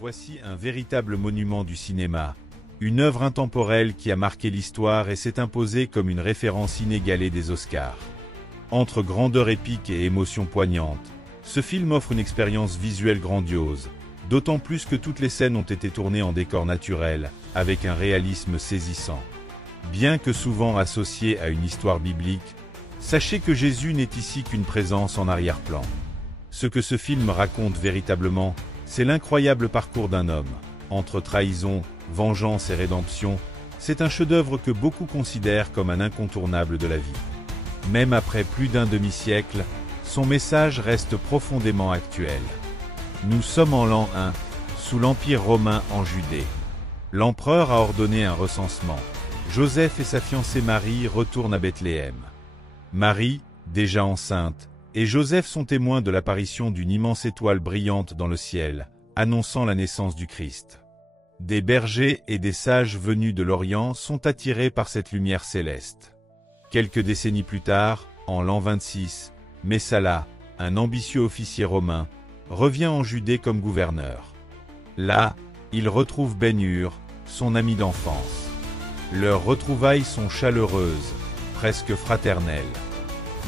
Voici un véritable monument du cinéma, une œuvre intemporelle qui a marqué l'histoire et s'est imposée comme une référence inégalée des Oscars. Entre grandeur épique et émotion poignante, ce film offre une expérience visuelle grandiose, d'autant plus que toutes les scènes ont été tournées en décor naturel, avec un réalisme saisissant. Bien que souvent associé à une histoire biblique, sachez que Jésus n'est ici qu'une présence en arrière-plan. Ce que ce film raconte véritablement, c'est l'incroyable parcours d'un homme. Entre trahison, vengeance et rédemption, c'est un chef-d'œuvre que beaucoup considèrent comme un incontournable de la vie. Même après plus d'un demi-siècle, son message reste profondément actuel. Nous sommes en l'an 1, sous l'Empire romain en Judée. L'empereur a ordonné un recensement. Joseph et sa fiancée Marie retournent à Bethléem. Marie, déjà enceinte, et Joseph sont témoins de l'apparition d'une immense étoile brillante dans le ciel, annonçant la naissance du Christ. Des bergers et des sages venus de l'Orient sont attirés par cette lumière céleste. Quelques décennies plus tard, en l'an 26, Messala, un ambitieux officier romain, revient en Judée comme gouverneur. Là, il retrouve Ben-Hur, son ami d'enfance. Leurs retrouvailles sont chaleureuses, presque fraternelles.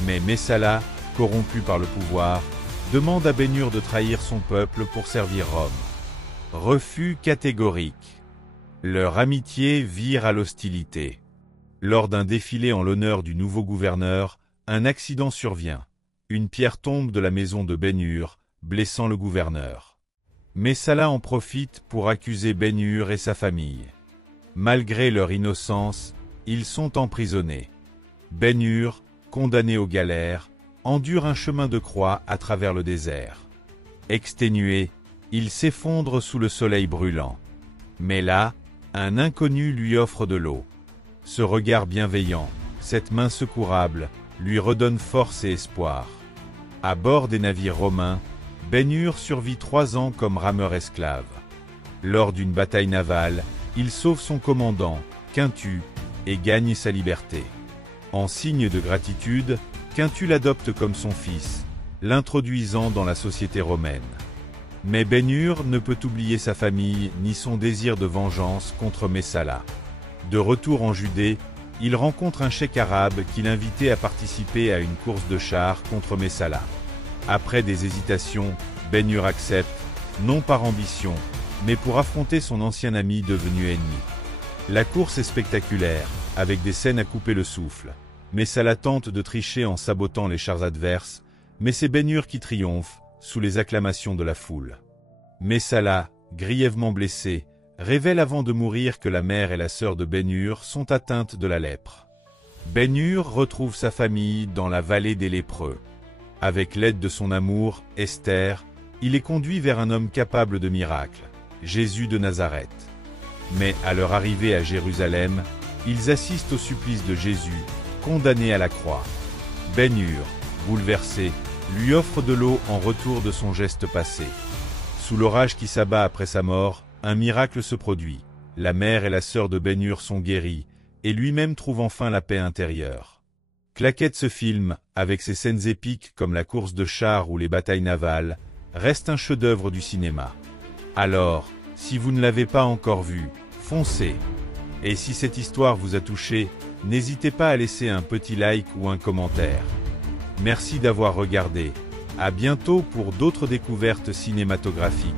Mais Messala, corrompu par le pouvoir, demande à Ben-Hur de trahir son peuple pour servir Rome. Refus catégorique. Leur amitié vire à l'hostilité. Lors d'un défilé en l'honneur du nouveau gouverneur, un accident survient. Une pierre tombe de la maison de Ben-Hur, blessant le gouverneur. Messala en profite pour accuser Ben-Hur et sa famille. Malgré leur innocence, ils sont emprisonnés. Ben-Hur, condamné aux galères, endure un chemin de croix à travers le désert. Exténué, il s'effondre sous le soleil brûlant. Mais là, un inconnu lui offre de l'eau. Ce regard bienveillant, cette main secourable, lui redonne force et espoir. À bord des navires romains, Ben-Hur survit 3 ans comme rameur esclave. Lors d'une bataille navale, il sauve son commandant, Quintu, et gagne sa liberté. En signe de gratitude, Quintu l'adopte comme son fils, l'introduisant dans la société romaine. Mais Ben-Hur ne peut oublier sa famille ni son désir de vengeance contre Messala. De retour en Judée, il rencontre un cheikh arabe qui l'invitait à participer à une course de chars contre Messala. Après des hésitations, Ben-Hur accepte, non par ambition, mais pour affronter son ancien ami devenu ennemi. La course est spectaculaire, avec des scènes à couper le souffle. Messala tente de tricher en sabotant les chars adverses, mais c'est Ben-Hur qui triomphe, sous les acclamations de la foule. Messala, grièvement blessé, révèle avant de mourir que la mère et la sœur de Ben-Hur sont atteintes de la lèpre. Ben-Hur retrouve sa famille dans la vallée des lépreux. Avec l'aide de son amour, Esther, il est conduit vers un homme capable de miracles, Jésus de Nazareth. Mais à leur arrivée à Jérusalem, ils assistent au supplice de Jésus, condamné à la croix. Ben-Hur, bouleversé, lui offre de l'eau en retour de son geste passé. Sous l'orage qui s'abat après sa mort, un miracle se produit. La mère et la sœur de Ben-Hur sont guéries, et lui-même trouve enfin la paix intérieure. Claquette, ce film, avec ses scènes épiques comme la course de chars ou les batailles navales, reste un chef-d'œuvre du cinéma. Alors, si vous ne l'avez pas encore vu, foncez. Et si cette histoire vous a touché, n'hésitez pas à laisser un petit like ou un commentaire. Merci d'avoir regardé. À bientôt pour d'autres découvertes cinématographiques.